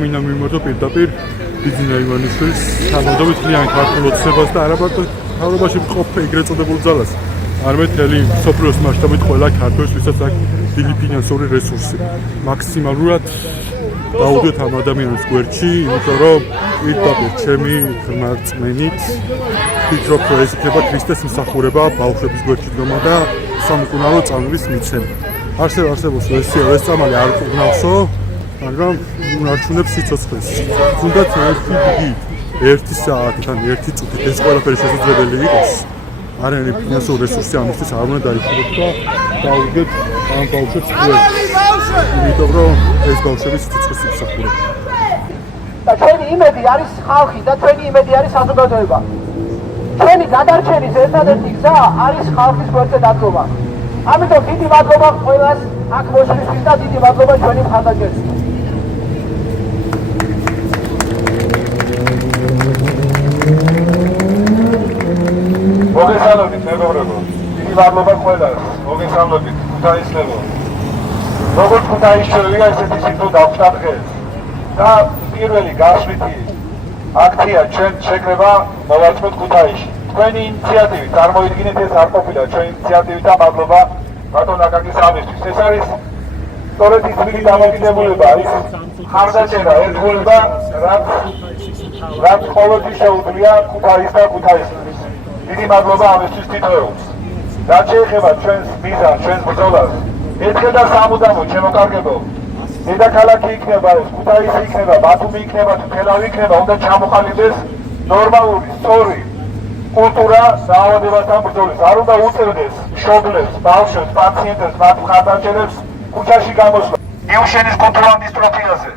მინდა მიმართო პირდაპირ ბიძინა ივანიშვილის თანამდებობის მთლიან ქართულ ოცნებას და არა მარტო მთავრობაში მყოფ ეგრეთ წოდებულ ძალას, არამედ მთელი მსოფლიოს მასშტაბით ყველა ქართველს, ვისაც აქვს დიდი ფინანსური რესურსი. მაქსიმალურად დაუდიოთ ამ ადამიანებს გვერდში, იმიტომ რომ პირდაპირ ჩემი ღრმარწმენით ვფიქრობ, რომ ეს იქნება ქრისტეს მსახურება, ბავშვების გვერდში დგომა და სამკურნალო წამების მიცემა. არსებობს ვერსია ვესწამალი არ ყვნავსო, მაგრამ უნარჩუნებს სიცოცხლეს. თუნდაც ერთი საათით ან ერთი წუთით ეს ყველაფერი შესაძლებელი იყოს. არანაირი ფინანსური რესურსი ამისთვის არ უნდა დაიხუროს და დაუდგეთ ამ ბავშვებს გვერდში. იმიტომ რომ ეს ბავშვები სიცოცხლეს იმსახურებენ. და ჩვენი იმედი არის ხალხი და ჩვენი იმედი არის საზოგადოება. ჩვენი გადარჩენის ერთადერთი გზა არის ხალხის გვერდზე დადგომა. ამიტომ დიდი მადლობა ყველას აქ მოსვლისთვის და დიდი მადლობა ჩვენი მხარდაჭერისთვის. მოგესალმებით მეგობრებო, დიდი მადლობა ყველას, მოგესალმებით ქუთაისლებო. როგორც ქუთაისშევია, ესეთი სიტყვა დავხსნა დღეს. და პირველი გასვლითი აქცია ჩვენ შეკრება მოვაწყოთ ქუთაისში. თქვენი ინიციატივით წარმოიდგინეთ, ეს არ ყოფილა ჩვენი ინიციატივით და მადლობა ბატონ აკაკის ამისთვის. ეს არის სწორედ ის დიდი დამოკიდებულება, ის ხარდაჭერა, ერთგულება, რაც ყოველთვის შეუძლია ქუთაისს და ქუთაისელს. დიდი მადლობა ამისთვის თითოეულს. რაც შეეხება ჩვენს მიზანს, ჩვენს ბრძოლას, ერთხელ და სამუდამოდ შემოკარგებო, დედაქალაქი იქნება, ქუთაისი იქნება, ბათუმი იქნება, თუ თელავი იქნება, უნდა ჩამოყალიბდეს ნორმალური, სწორი კულტურა საავადებასთან ბრძოლის. არ უნდა უწევდეს მშობლებს, ბავშვებს, პაციენტებს, მათ მხარდაჭერებს ქუჩაში გამოსვლა. იუშენის კულტურულ დისტროფიაზე,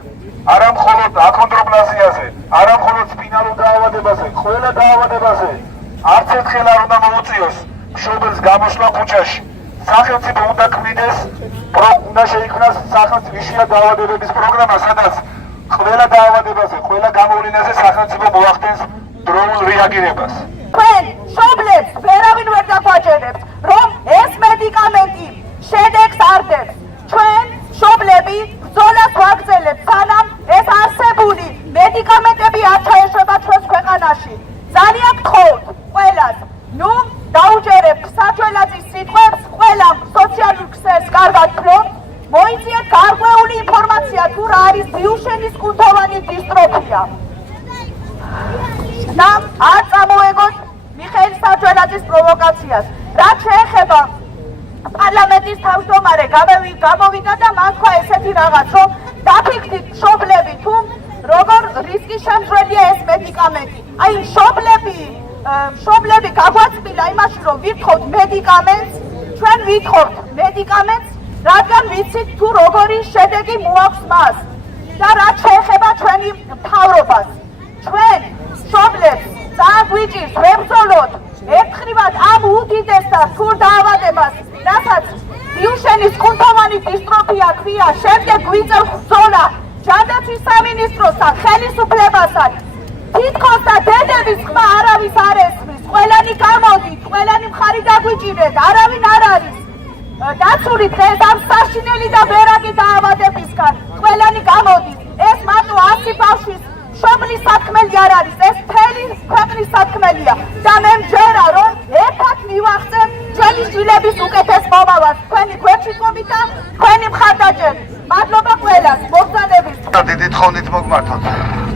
არა მხოლოდ აქონდროპლაზიაზე, არა მხოლოდ სპინალურ დაავადებაზე, ყველა დაავადებაზე არც ერთხელ არ უნდა მოუწიოს მშობელს გამოსვლა ქუჩაში. სახელმწიფო უნდა ქმნიდეს, უნდა შეიქმნას სახელმწიფო დაავადებების პროგრამა, სადაც ყველა დაავადებაზე, ყველა გამოვლენაზე სახელმწიფო მოახდენს დროულ რეაგირებას. თქვენ მშობლებს ვერავინ ვერ დაგვაჯერებს, რომ ეს მედიკამენტი შედეგს არ დებს. ჩვენ მშობლები ბრძოლას ვაგრძელებთ, სანამ ეს არსებული მედიკამენტები არ ჩაეშვება ჩვენს ქვეყანაში. ძალიან გთხოვთ ყველას, ნუ დაუჯერებთ საჯველაძის სიტყვებს, ყველა სოციალურ ქსელს კარგად ფლობთ, მოიძიეთ გარკვეული ინფორმაცია თუ რა არის დიუშენის კუნთოვანი დისტროფია. და არ წამოეგოთ მიხეილ საჯველაძის პროვოკაციას. რაც შეეხება პარლამენტის თავმჯდომარე გამოვიდა და მან თქვა ესეთი რაღაც, რომ დაფიქრდით მშობლები თუ როგორ რისკის შემცველია ეს მედიკამენტი. აი მშობლები გაგვაწმილა იმაში, რომ ვითხოთ მედიკამენტს, ჩვენ ვითხოთ მედიკამენტს, რადგან ვიცით თუ როგორი შედეგი მოაქვს მას. და რაც შეეხება ჩვენი მთავრობას, ჩვენ მშობლებს წაგვიჭირს ვებრძოლოთ ერთხრივად ამ უდიდეს და სრულ დაავადებას, რასაც დიუშენის კუნთოვანი დისტროფია ქვია, შემდეგ გვიწევს ბრძოლა ჯანდაცვის სამინისტროსთან, ხელისუფლებასთან. თითქოს და დედების ხმა არავის არ ესმის, ყველანი გამოდით, ყველანი მხარი დაგვიჭირეთ, არავინ არ არის დაცული დღეს ამ საშინელი და ბერაგი დაავადებისგან, ყველანი გამოდით. ეს მარტო 100 ბავშვის მშობლის სათქმელი არ არის, ეს მთელი ქვეყნის სათქმელია და მე მჯერა, რომ ერთად მივახცენ ჩვენი შვილების უკეთეს მომავალს, თქვენი გვერდში დგომით და თქვენი მხარდაჭერით. მადლობა ყველას, მოგზადებით. დიდი თხოვნით მოგმართოთ.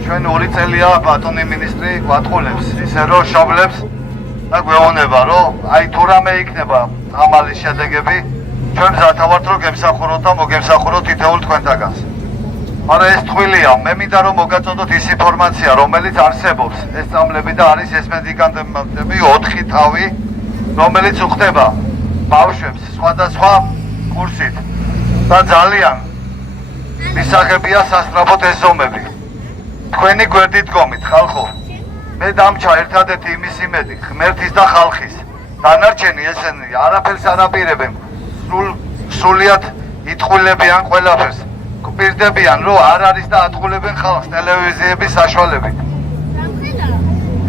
ჩვენ 2 წელია ბატონი მინისტრი გვატყულებს, ისე რომ მშობლებს და გვეუბნება, რომ აი თუ რამე იქნება ამალის შედეგები, ჩვენ მზათავართ რომ გემსახუროთ და მოგემსახუროთ თითოეულ თქვენთაგანს. მაგრამ ეს თვლია, მე მინდა რომ მოგაწოდოთ ის ინფორმაცია, რომელიც არსებობს, ეს წამლები და არის ეს მედიკამენტები 4 თავი, რომელიც უხდება ბავშვებს სხვადასხვა კურსით და ძალიან მისაღებია სასწრაფოდ ეს ზომები. თქვენი გვერდით დგომით, ხალხო. მე დამჩა ერთადერთი იმის იმედი, ღმერთის და ხალხის. დანარჩენი ესენი არაფერს არ აპირებენ. სრულიად იტყულებიან ყველაფერს. გვპირდებიან, რომ არ არის და ატყულებენ ხალხს ტელევიზიების საშუალებით.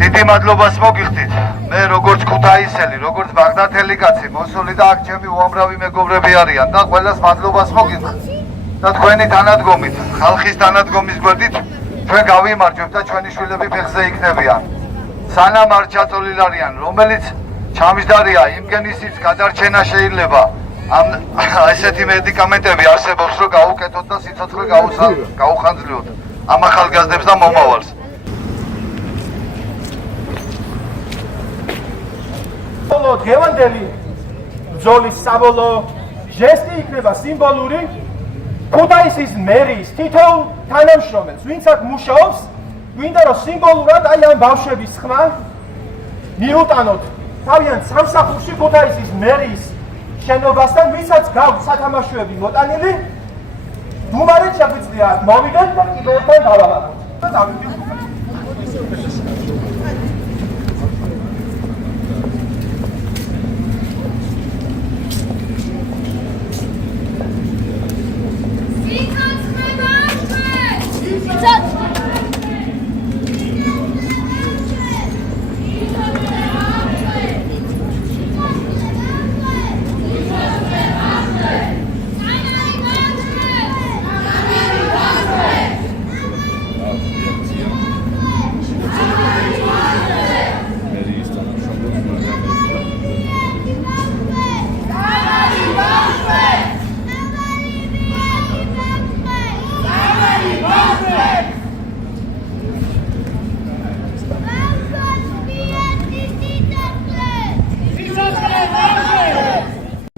დიდი მადლობას მოგიხდით. მე როგორც ქუთაისელი, როგორც ბაღდათელი კაცი, მოსული და აქ ჩემი უამრავი მეგობრები არიან და ყველას მადლობას მოგიხდით. და თქვენი თანადგომით, ხალხის თანადგომის გვერდით ჩვენ გავიმარჯვებთ და ჩვენი შვილები ფეხზე იქნებიან. სანამ არ ჩაწოლილ არიან, რომელიც ჩამჯდარია იმგენისის გადარჩენა შეიძლება. ამ ესეთი მედიკამენტები არსებობს, რომ გაუკეთოთ და სიცოცხლე გაუხანძლიოთ ამ ახალგაზრდებს და მომავალს. დღევანდელი ბრძოლის საბოლოო ჟესტი იქნება სიმბოლური ქუთაისის მერიის თითოეულ თანამშრომელს, ვინც აქ მუშაობს, გვინდა რომ სიმბოლურად აი ამ ბავშვების ხმა მიუტანოთ თავიანთ სამსახურში ქუთაისის მერიის შენობასთან, ვისაც გაქვთ სათამაშოები მოტანილი, დუმარეთ შეგვიძლია მოვიდეთ და კიდევ ერთხელ დავაბანოთ.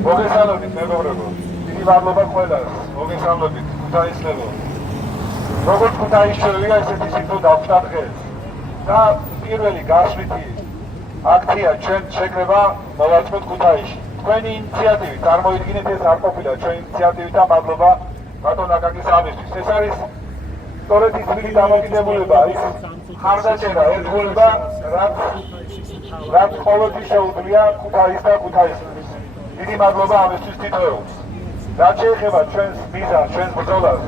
მოგესალმებით მეგობრებო, დიდი მადლობა ყველას, მოგესალმებით ქუთაისლებო. როგორც ქუთაისში შევიდა, ესეთი სიტყვა დავხვდა დღეს. და პირველი გასვლითი აქცია ჩვენ შეკრება მოვაწყოთ ქუთაისში. თქვენი ინიციატივით წარმოიდგინეთ, ეს არ ყოფილა ჩვენი ინიციატივით და მადლობა ბატონ აკაკის ამისთვის. ეს არის სწორედ ის თბილი დამოკიდებულება, ის ხარდაჭერა, ერთგულება, რაც ყოველთვის შეუძლია ქუთაისს და ქუთაისელებს. დიდი მადლობა ამისთვის თითოეულს. რაც შეეხება ჩვენს მიზანს, ჩვენს ბრძოლას,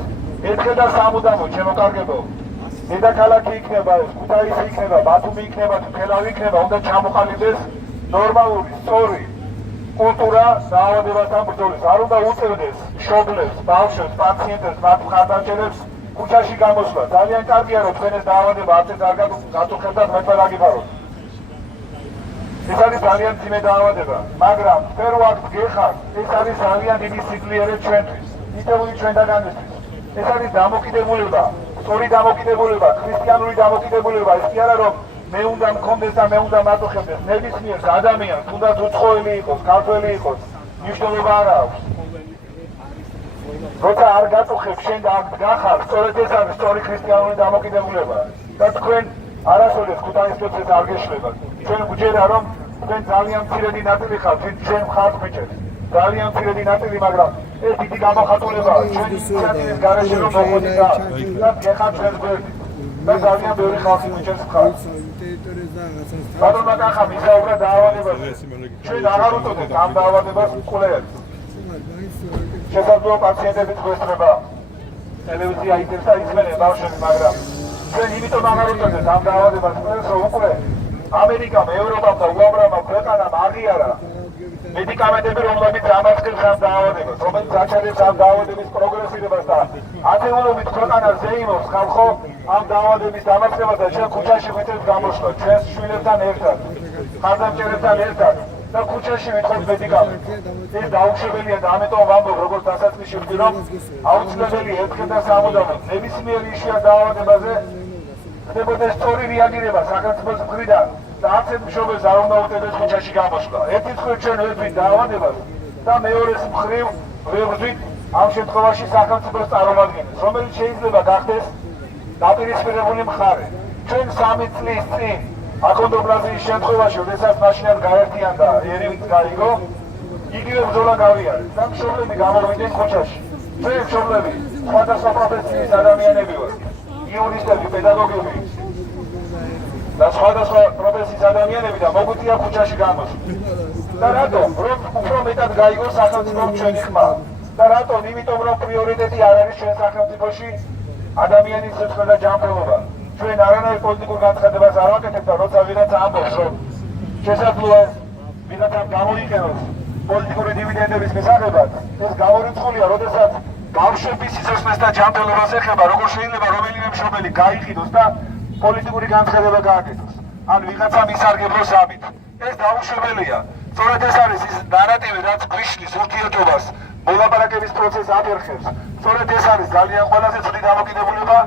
ერთხელ და სამუდამოდ შემოკარგებო. დედაქალაქი იქნება ეს, ქუთაისი იქნება, ბათუმი იქნება, თელავი იქნება, უნდა ჩამოყალიბდეს ნორმალური, სწორი კულტურა დაავადებასთან ბრძოლის. არ უნდა უწევდეს მშობლებს, ბავშვებს, პაციენტებს, მათ მხარდამჭერებს ქუჩაში გამოსვლა. ძალიან კარგია, რომ თქვენ ეს დაავადება არც არ გაწუხებდათ, მე ვერ აგიფაროთ. ეს არის ძალიან ძიმე დაავადება, მაგრამ თქვენ რო აქ გეხართ, ეს არის ძალიან დიდი სიძლიერე ჩვენთვის, ისევ ჩვენთანისთვის. ეს არის დამოკიდებულება, სწორი დამოკიდებულება, ქრისტიანული დამოკიდებულება. ეს კი არა რომ მე უნდა მქონდეს და მე უნდა მაწუხებდეს. ნებისმიერ ადამიანს, თუნდაც უცხოელი იყოს, ქართველი იყოს, მნიშვნელობა არ აქვს. როცა არ გაწუხებ შენ და აქ გახარ, სწორედ ეს არის სწორი ქრისტიანული დამოკიდებულება. და თქვენ არასოდეს ქუთაისს ეს არ გეშლებათ. ჩვენ გვჯერა რომ თქვენ ძალიან მცირედი ნაწილი ხართ, ჩვენ მხარს მიჭერთ. ძალიან მცირედი ნაწილი, მაგრამ ეს დიდი გამოხატულებაა ჩვენი ინიციატივის გარეშე რომ მოხდით და გეხართ ჩვენს გვერდით. და ძალიან ბევრი ხალხი მიჭერს მხარს. ბატონმა კახამ ისაუბრა დაავადებაზე. ჩვენ აღარ უწოდეთ ამ დაავადებას მკვლელად. შესაძლოა პაციენტებიც გვესწრება ტელევიზია იტევს და იცმენენ ბავშვები, მაგრამ ჩვენ იმიტომ აღარ უწოდეთ ამ დაავადებას მკვლელს, რომ უკვე ამერიკამ, ევროპამ და უამრავმა ქვეყანამ აღიარა მედიკამენტები, რომლებიც ამასხელს ამ დაავადებას, რომელიც აჩადებს ამ დაავადების პროგრესირებას და ათეულობით ქვეყანა ზეიმობს ხალხო ამ დაავადების დამარცხებას და ჩვენ ქუჩაში ვიწევთ გამოსვლა, ჩვენს შვილებთან ერთად, ხარდამჭერებთან ერთად და ქუჩაში ვითხოვთ მედიკამენტს. ეს დაუშვებელია და ამიტომ ვამბობ, როგორც დასაწყისში ვთქვი, რომ აუცილებელი ერთხელ და სამუდამოდ ნებისმიერ იშვიათ დაავადებაზე ხდებოდა სწორი რეაგირება საქართველოს მხრიდან და არც ერთ მშობელს არ უნდა უწევდეს ქუჩაში გამოსვლა. ერთი მხრივ ჩვენ ვეძვით დაავადებას და მეორეს მხრივ ვეძვით ამ შემთხვევაში სახელმწიფოს წარმომადგენლებს, რომელიც შეიძლება გახდეს დაპირისპირებული მხარე. ჩვენ 3 წლის წინ აკონდობლაზიის შემთხვევაში, როდესაც მაშინაც გაერთიანდა ერევით გაიგო, იგივე ბრძოლა გავიარეთ და მშობლები გამოვიდნენ ქუჩაში. ჩვენ მშობლები სხვადასხვა პროფესიის ადამიანები ვართ. იურისტები, პედაგოგები და სხვადასხვა პროფესიის ადამიანები და მოგვიწია ქუჩაში გამოსვლა. და რატომ? რომ უფრო მეტად გაიგოს სახელმწიფომ ჩვენი ხმა. და რატომ? იმიტომ რომ პრიორიტეტი არ არის ჩვენ სახელმწიფოში ადამიანის სიცხე და ჯანმრთელობა. ჩვენ არანაირ პოლიტიკურ განცხადებას არ ვაკეთებთ და როცა ვიღაცა ამბობს, რომ შესაძლოა ვიღაცამ გამოიყენოს პოლიტიკური დივიდენდების მისაღებად, ეს გამორიცხულია, როდესაც ბავშვების სიცოცხლეს და ჯანმრთელობას ეხება, როგორ შეიძლება რომელიმე მშობელი გაიყიდოს და პოლიტიკური განცხადება გააკეთოს. ან ვიღაცამ ისარგებლოს ამით. ეს დაუშვებელია. სწორედ ეს არის ის ნარატივი, რაც გვიშლის ურთიერთობას, მოლაპარაკების პროცესს აფერხებს. სწორედ ეს არის ძალიან ყველაზე ცუდი დამოკიდებულება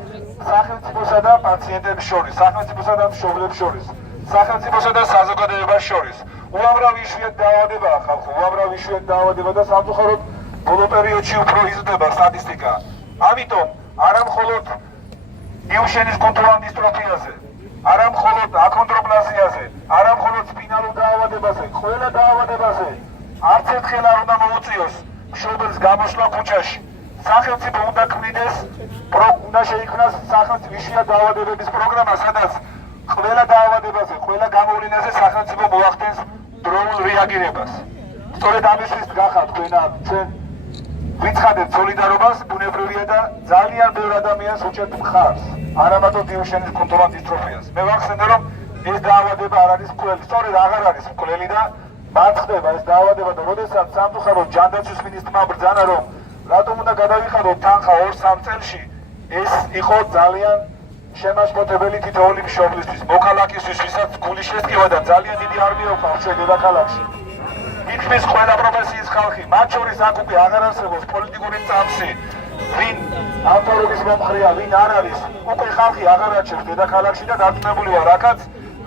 სახელმწიფოსა და პაციენტებს შორის, სახელმწიფოსა და მშობლებს შორის, სახელმწიფოსა და საზოგადოებას შორის. უამრავი იშვიათი დაავადებაა ხალხო, უამრავი იშვიათი დაავადება და სამწუხაროდ ბოლო პერიოდში უფრო იზრდება სტატისტიკა. ამიტომ არა მხოლოდ მიუშენის კუნთოვან დისტროფიაზე, არა მხოლოდ აქონდროპლაზიაზე, არა მხოლოდ სპინალურ დაავადებაზე, ყველა დაავადებაზე არც ერთხელ არ უნდა მოუწიოს მშობელს გამოსვლა ქუჩაში. სახელმწიფო უნდა ქმნიდეს, უნდა შეიქმნას სახელმწიფო იშვიათ დაავადებების პროგრამა, სადაც ყველა დაავადებაზე, ყველა გამოვლენაზე სახელმწიფო მოახდენს დროულ რეაგირებას. სწორედ ამისთვის გახართ თქვენ ჩვენ ვიცხადებთ სოლიდარობას, ბუნებრივია და ძალიან ბევრ ადამიანს უჭერთ მხარს, არა მარტო დიუშენის კუნთოვან დისტროფიას. მე ვახსენე, რომ ეს დაავადება არ არის მკვლელი, სწორედ აღარ არის მკვლელი და მათ ხდება ეს დაავადება და როდესაც სამწუხაროდ ჯანდაცვის მინისტრმა ბრძანა, რომ რატომ უნდა გადავიხადოთ თანხა 2-3 წელში, ეს იყო ძალიან შემაშფოთებელი თითოეული მშობლისთვის, მოქალაქისთვის, ვისაც გული შესტკივა და ძალიან დიდი არმია ყავს ჩვენ დედაქალაქში. იქნის ყველა პროფესიის ხალხი, მათ შორის აქ უკვე აღარ არსებობს პოლიტიკური წამსი, ვინ ავტორობის მომხრეა, ვინ არ არის, უკვე ხალხი აღარ აჩერს დედაქალაქში და დარწმუნებული ვარ, აქაც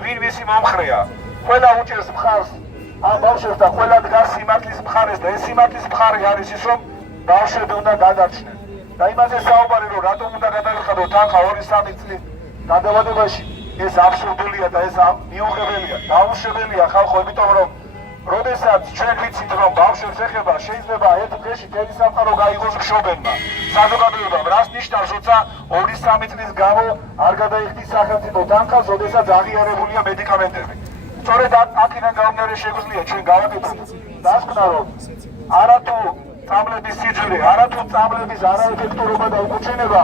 ვინ მისი მომხრეა. ყველა უჭერს მხარს ამ ბავშვებს და ყველა დგას სიმართლის მხარეს და ეს სიმართლის მხარე არის ის, რომ ბავშვები უნდა გადარჩნენ. და იმაზე საუბარი, რომ რატომ უნდა გადავიხადოთ თანხა 2-3 წლის გადავადებაში, ეს აბსურდულია და ეს მიუღებელია, დაუშვებელია ხალხო, იმიტომ რომ როდესაც ჩვენ ვიცით, რომ ბავშვებს ეხება, შეიძლება ერთ დღეში მთელი სამყარო გაიღოს მშობელმა, საზოგადოებამ, რას ნიშნავს, როცა 2-3 წლის გამო არ გადაიხდის სახელმწიფო თანხას, როდესაც აღიარებულია მედიკამენტები. სწორედ აქედან გამომდინარე შეგვიძლია ჩვენ გავაკეთოთ დასკვნა, რომ არათუ წამლების სიძვირე, არათუ წამლების არაეფექტურობა და უკუჩენება,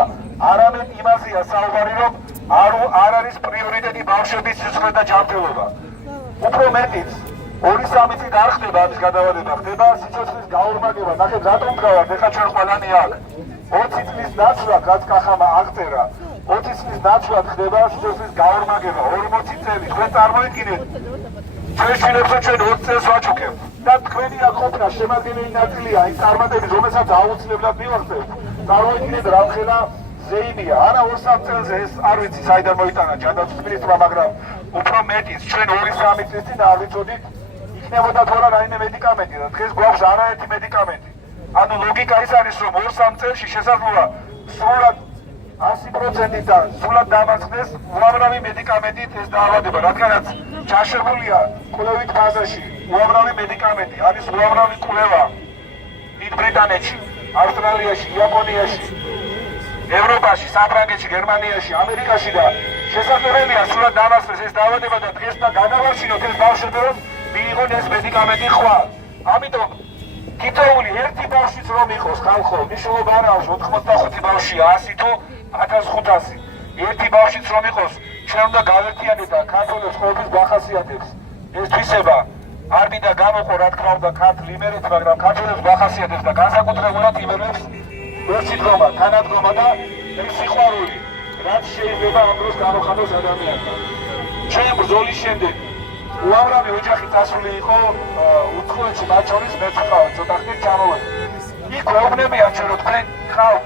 არამედ იმაზეა საუბარი, რომ არ არის პრიორიტეტი ბავშვების სიცოცხლე და ჯანმრთელობა. უფრო მეტიც 2-3 წელი არ ხდება ამის გადავადება, ხდება სიცოცხლის გაორმაგება. ნახეთ, რატომ გავართ, ეხლა ჩვენ ყველანი აქ. 20 წლის ნაცვლად, რაც კახამა აღწერა, 20 წლის ნაცვლად ხდება სიცოცხლის გაორმაგება, 40 წელი. თქვენ წარმოიდგინეთ, ჩვენ შვილებსო ჩვენ 20 წელს ვაჩუქებთ და თქვენი აქ ყოფნა შემადგენელი ნაწილია ის წარმატების, რომელსაც აუცილებლად მივახცევთ. წარმოიდგინეთ, რამხელა ზეიმია, არა 2-3 წელზე ეს არ ვიცი საიდან მოიტანა ჯანდაცვის მინისტრმა, მაგრამ უფრო მეტიც ჩვენ 2-3 წლის წინ არ ვიცოდით იქნებოდა თუ არა რაიმე მედიკამენტი და დღეს გვაქვს არაერთი მედიკამენტი. ანუ ლოგიკა ის არის, რომ 2-3 წელში შესაძლოა სრულად 100%-ით და სრულად დამარცხდეს უამრავი მედიკამენტით ეს დაავადება, რადგანაც ჩაშებულია კვლევით ბაზაში უამრავი მედიკამენტი, არის უამრავი კვლევა დიდ ბრიტანეთში, ავსტრალიაში, იაპონიაში, ევროპაში, საფრანგეთში, გერმანიაში, ამერიკაში და შესაძლებელია სრულად დამარცხდეს ეს დაავადება და დღეს და განავარჩინოთ ეს ბავშვები, რომ მიიღონ ეს მედიკამენტი ხვალ. ამიტომ თითოეული ერთი ბავშვიც რომ იყოს ხალხო, მნიშვნელობა არ აქვს 85 ბავშვია 100 თუ 1500. ერთი ბავშვიც რომ იყოს, ჩვენ უნდა გავერთიანდეთ და ქართველებს ყოველთვის გვახასიათებს ეს თვისება. არ მინდა გამოყო რა თქმა უნდა ქართლ იმერეთ, მაგრამ ქართველებს გვახასიათებს და განსაკუთრებულად იმერებს ერთიდგომა, თანადგომა და ეს სიყვარული, რაც შეიძლება ამ დროს გამოხატოს ადამიანთან. ჩვენ ბრძოლის შემდეგ უამრავი ოჯახი წასული იყო უცხოეთში, მათ შორის მეც ვიყავი, ცოტა ხნით ჩამოვედი. იქ გვეუბნებიან ჩვენ, რომ თქვენ ხავთ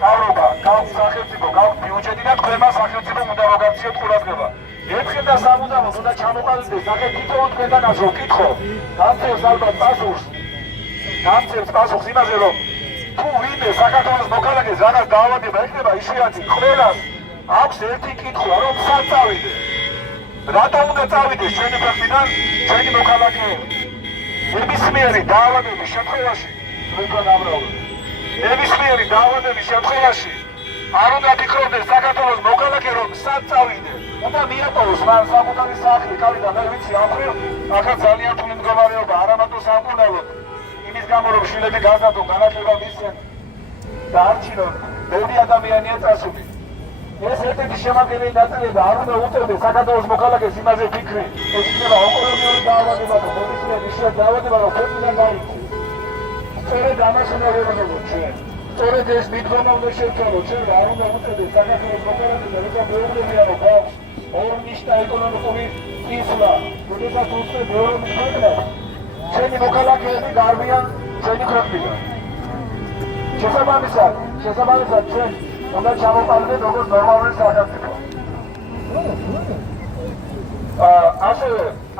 მთავრობა, გავს სახელმწიფო, გავს ბიუჯეტი და თქვენმა სახელმწიფომ უნდა მოგაქციოთ ყურადღება. ერთხელ და სამუდამოდ უნდა ჩამოყალიბდეს, ნახეთ თითოეულ თქვენგანაც რომ ვკითხო, გამწევს ალბათ პასუხს, გამწევს პასუხს იმაზე, რომ თუ ვინმე საქართველოს მოქალაქეს რაღაც დაავადება ექნება იშვიათი, ყველას აქვს ერთი კითხვა, რომ სად წავიდე. რატომ უნდა წავიდეს ჩვენი ქვეყნიდან ჩვენი მოქალაქეები? ნებისმიერი დაავადების შემთხვევაში, თქვენ ამრავლებთ, ნებისმიერი დაავადების შემთხვევაში არ უნდა ფიქრობდეს საქართველოს მოქალაქე, რომ სად წავიდე. უნდა მიატოვოს მან საკუთარი სახლი, კავი და მე ვიცი ამ ხელ ახლა ძალიან რთული მდგომარეობა, არა მარტო სამკურნალოდ, იმის გამო რომ შვილები გაზრდონ, განათლება მისცენ და არჩინონ, ბევრი ადამიანია წასული. ეს ერთ-ერთი შემადგენელი ნაწილია, არ უნდა უწევდეს საქართველოს მოქალაქეს იმაზე ფიქრი, ეს იქნება ონკოლოგიური დაავადება და ნებისმიერი იშვიათი დაავადება, რომ ქვეყნიდან გაიქცეს. სწორედ ამას უნდა ვეუბნებოდეთ ჩვენ. სწორედ ეს მიდგომა უნდა შევცვალოთ, ჩვენ არ უნდა ვუწოდეთ საქართველოს მოპარადეზე, როცა მეუბნებიან, რომ გვაქვს ორნიშნა ეკონომიკური წინსვლა, როდესაც უწევთ ევროპის ქვეყნებს, ჩვენი მოქალაქეები გარბიან ჩვენი ქვეყნიდან. შესაბამისად ჩვენ უნდა ჩამოყალიბდეთ როგორც ნორმალური სახელმწიფო.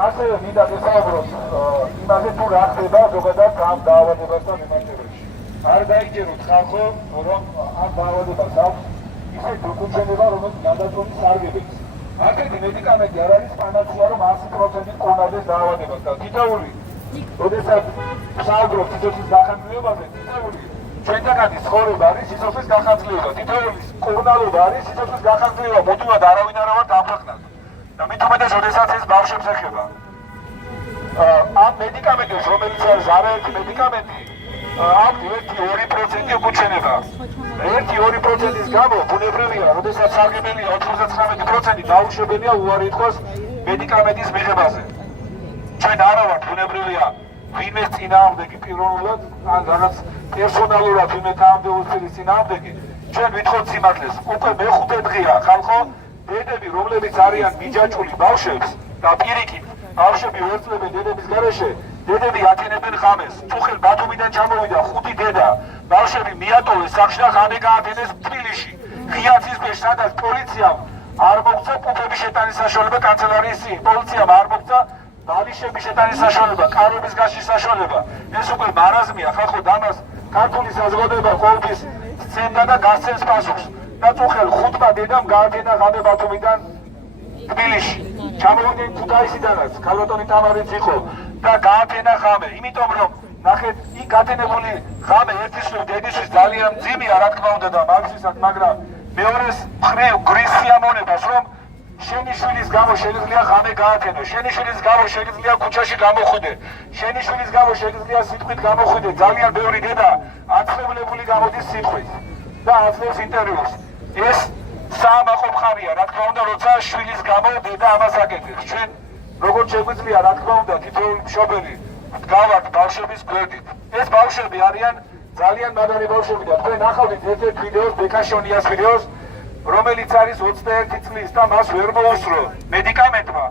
ასევე მინდა გესაუბროთ იმაზე თუ რა ხდება ზოგადად ამ დაავადებასთან მიმართებაში. არ დაიჯეროთ ხალხო, რომ ამ დაავადებას აქვს ისე გულწრფელობა, რომელიც გადაწყვეტს სარგებელს. აქეთი მედიკამენტი არ არის პანაცეა, რომ 100% კონდეს დაავადებას და თითოეული, როდესაც საუბრობთ სიცოცხლის გახანგრევაზე, თითოეული ჩვენთანადი ცხოვრება არის სიცოცხლის გახანგრევა, თითოეული კურნალობა არის სიცოცხლის გახანგრევა, მოდივად არავინ არ ვართ ამ ქვეყნად. და მით უმეტეს, როდესაც ეს ბავშვებს ეხება. ამ მედიკამენტებს, რომელიც არის არაერთი მედიკამენტი, აქვს 1-2% უკუჩვენება. 1-2%-ის გამო ბუნებრივია, როდესაც სარგებელია 99% დაუშვებელია უარი ითქვას მედიკამენტის მიღებაზე. ჩვენ არა ვართ ბუნებრივია ვინმეს წინააღმდეგი პიროვნულად, ან რაღაც პერსონალურად ვინმე თანამდებობის წინააღმდეგი. ჩვენ ვითხოვთ სიმართლეს. უკვე მეხუთე დღეა ხალხო, დედები, რომლებიც არიან მიჯაჭვული ბავშვებს და პირიქით ბავშვები ვერწლებენ დედების გარეშე, დედები ათენებენ ღამეს. თუხელ ბათუმიდან ჩამოვიდა 5 დედა, ბავშვები მიატოვეს სახში და ღამე გაათენეს თბილისში. ღია ცისფერს, სადაც პოლიციამ არ მოგცა პუპების შეტანის საშუალება კანცელარიის წინ, პოლიციამ არ მოგცა ბალიშების შეტანის საშუალება, კარების გაშლის საშუალება. ეს უკვე მარაზმია, ხალხო, დამას ქართული საზოგადოება ყოველთვის სცემდა და გასცემს პასუხს. და თუხელ 5 დედამ გაათენა ღამე ბათუმიდან თბილისში. ჩამოვიდნენ ქუთაისიდანაც, ქალბატონი თამარიც იყო და გაათენა ღამე, იმიტომ რომ ნახეთ, იქ გათენებული ღამე ერთისთვის დედისთვის ძალიან მძიმეა, რა თქმა უნდა და მაგისთვისაც, მაგრამ მეორეს მხრივ გვრის სიამოვნებას, რომ შენი შვილის გამო შეიძლება ღამე გაათენო, შენი შვილის გამო შეიძლება ქუჩაში გამოხვიდე, შენი შვილის გამო შეიძლება სიტყვით გამოხვიდე. ძალიან ბევრი დედა აცლებლებული გამოდის სიტყვით და აცლებს ინტერვიუს. ეს საამაყო მხარია, რა თქმა უნდა, როცა შვილის გამო დედა ამას აკეთებს. ჩვენ როგორც შეგვიძლია, რა თქმა უნდა, თითოეული მშობელი დგავართ ბავშვების გვერდით. ეს ბავშვები არიან ძალიან მაგარი ბავშვები და თქვენ ახავდით ერთ-ერთ ვიდეოს, ბეკაშონიას ვიდეოს, რომელიც არის 21 წლის და მას ვერ მოუსწრო მედიკამენტმა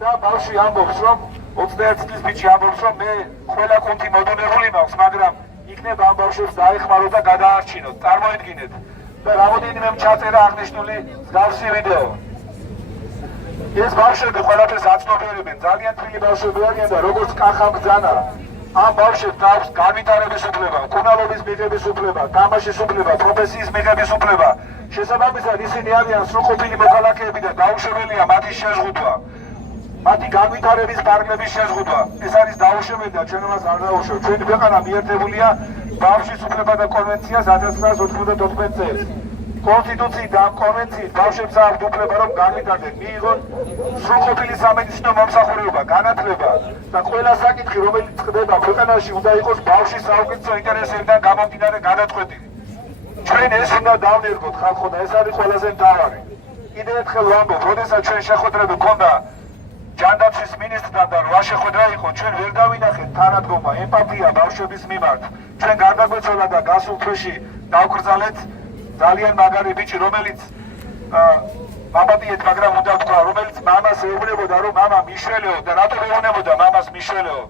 და ბავშვი ამბობს, რომ 21 წლის ბიჭი ამბობს, რომ მე ყველა კუნთი მოდუნებული მაქვს, მაგრამ იქნება ამ ბავშვებს დაეხმარო და გადაარჩინოთ. წარმოიდგინეთ. და რამოდენიმე ჩაწერა აღნიშნული მსგავსი ვიდეო. ეს ბავშვები ყველაფერს აცნობიერებენ, ძალიან თბილი ბავშვები არიან და როგორც კახამ ბრძანა, ამ ბავშვებს აქვს განვითარების უფლება, მკურნალობის მიღების უფლება, თამაშის უფლება, პროფესიის მიღების უფლება. შესაბამისად ისინი არიან სრულყოფილი მოქალაქეები და დაუშვებელია მათი შეზღუდვა, მათი განვითარების ფარგლების შეზღუდვა. ეს არის დაუშვებელი და ჩვენ მას არ დაუშვებთ. ჩვენი ქვეყანა მიერთებულია ბავშვის უფლებათა კონვენციას 1994 წელს. კონსტიტუციით და კონვენციით ბავშვებს აქვს უფლება, რომ განვითარდნენ, მიიღონ სრულყოფილი სამედიცინო მომსახურება, განათლება და ყველა საკითხი, რომელიც ხდება ქვეყანაში, უნდა იყოს ბავშვის საუკეთესო ინტერესებიდან გამომდინარე გადაწყვეტილი. ჩვენ ეს უნდა დავნერგოთ ხალხო და ეს არის ყველაზე მთავარი. კიდევ ერთხელ ვამბობ, როდესაც ჩვენ შეხვედრები ჰქონდა ჯანდაცვის მინისტრთან და რა შეხვედრა იყო, ჩვენ ვერ დავინახეთ თანადგომა, ემპათია ბავშვების მიმართ. ჩვენ გარდაგვეცვალა და გასულ თვეში დავკრძალეთ ძალიან მაგარი ბიჭი, რომელიც მამატიეთ, მაგრამ უნდა თქვა, რომელიც მამას ეუბნებოდა, რომ მამა მიშველეო და რატომ ეუბნებოდა მამას მიშველეო?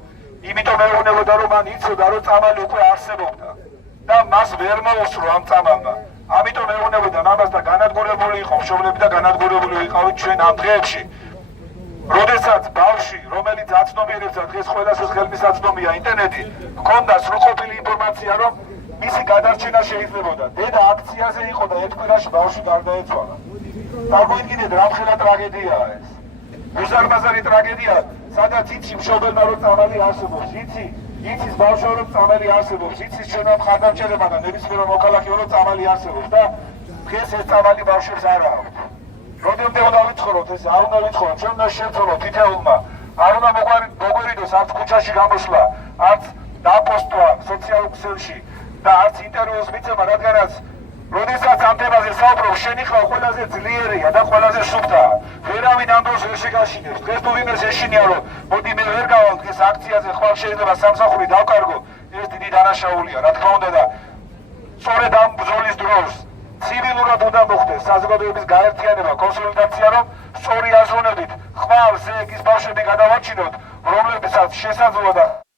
იმიტომ ეუბნებოდა, რომ მან იცოდა, რომ წამალი უკვე არსებობდა და მას ვერ მოუსწრო ამ წამალმა. ამიტომ ეუბნებოდა მამას და განადგურებული იყო მშობლები და განადგურებული ვიყავით ჩვენ ამ დღეებში. როდესაც ბავშვი, რომელიც აცნობიერებს და დღეს ყველასთვის ხელმისაწვდომია ინტერნეტი, ჰქონდა სრულყოფილი ინფორმაცია, რომ მისი გადარჩენა შეიძლებოდა. დედა აქციაზე იყო და ერთ კვირაში ბავშვი გარდაეცვალა. წარმოიდგინეთ, რამხელა ტრაგედიაა ეს. უზარმაზარი ტრაგედია, სადაც იცი მშობელმა, რომ წამალი არსებობს, იცის ბავშვმა, რომ წამალი არსებობს, იცის ჩვენმა მხარდამჭერებმა და ნებისმიერმა მოქალაქეებმა, რომ წამალი არსებობს და დღეს ეს წამალი ბავშვებს არ აქვს. როდემდე უნდა ვიცხოვროთ ეს, არ უნდა ვიცხოვროთ, ჩვენ უნდა შევცვალოთ თითოეულმა, არ უნდა მოგვერიდოს არც ქუჩაში გამოსვლა, არც დაპოსტვა სოციალურ ქსელში და არც ინტერვიუს მიცემა, რადგანაც როდესაც ამ თემაზე საუბრობ, შენი ხმა ყველაზე ძლიერია და ყველაზე სუფთაა. ვერავინ ამ დროს ვერ შეგაშინებს. დღეს თუ ვინმეს ეშინია, რომ მოდი მე ვერ გავალ დღეს აქციაზე, ხვალ შეიძლება სამსახური დავკარგო, ეს დიდი დანაშაულია, რა თქმა უნდა და სწორედ ამ ბრძოლის დროს ცივილურად უნდა მოხდეს საზოგადოების გაერთიანება, კონსოლიდაცია, რომ სწორი აზროვნებით ხვალ ზეგ ის ბავშვები გადავაჩინოთ, რომლებსაც შესაძლოა და